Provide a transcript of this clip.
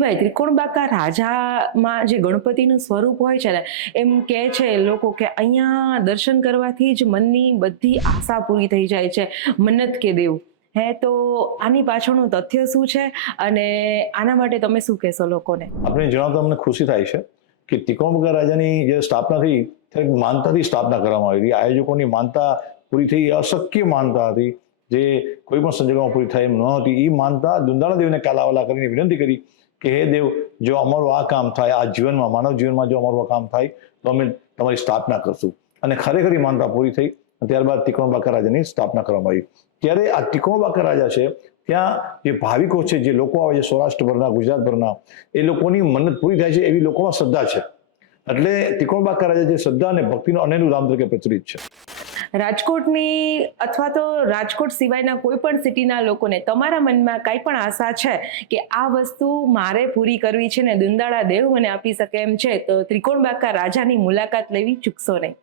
અશ્વિનીભાઈ ત્રિકોણબાકા રાજામાં જે ગણપતિનું સ્વરૂપ હોય છે ને, એમ કહે છે લોકો કે અહીંયા દર્શન કરવાથી જ મનની બધી આશા પૂરી થઈ જાય છે. મન્નત કે દેવ. હે, તો આની પાછળનું તથ્ય શું છે? અને આના માટે તમે શું કહેશો લોકોને? આપણે જણાવતા અમને ખુશી થાય છે કે ત્રિકોણબગા રાજાની જે સ્થાપના થઈ, ત્યારે માનતાથી સ્થાપના કરવામાં આવી હતી. આયોજકોની માનતા પૂરી થઈ, અશક્ય માનતા હતી. જે કોઈ પણ સંજોગોમાં પૂરી થાય એમ ન હતી. એ માનતા દુંદાળા દેવને કાલાવાલા કરીને વિનંતી કરી કે હે દેવ, જો અમારું આ કામ થાય, આ જીવનમાં, માનવ જીવનમાં જો અમારું આ કામ થાય, તો અમે તમારી સ્થાપના કરશું. અને ખરેખર માનતા પૂરી થઈ અને ત્યારબાદ તિકોણબાકા રાજાની સ્થાપના કરવામાં આવી. ત્યારે આ તિકોણબાકા રાજા છે, ત્યાં જે ભાવિકો છે, જે લોકો આવે છે, સૌરાષ્ટ્રભરના, ગુજરાતભરના, એ લોકોની મન્નત પૂરી થાય છે એવી લોકોમાં શ્રદ્ધા છે. એટલે તિકોણબાકા રાજા જે શ્રદ્ધા અને ભક્તિનો અનેરું ધામ તરીકે પ્રચલિત છે. રાજકોટની અથવા તો રાજકોટ સિવાયના કોઈ પણ સિટીના લોકોને તમારા મનમાં કાંઈ પણ આશા છે કે આ વસ્તુ મારે પૂરી કરવી છે ને દુંદાળા દેવ મને આપી શકે એમ છે, તો ત્રિકોણબાકા રાજાની મુલાકાત લેવી ચૂકશો નહીં.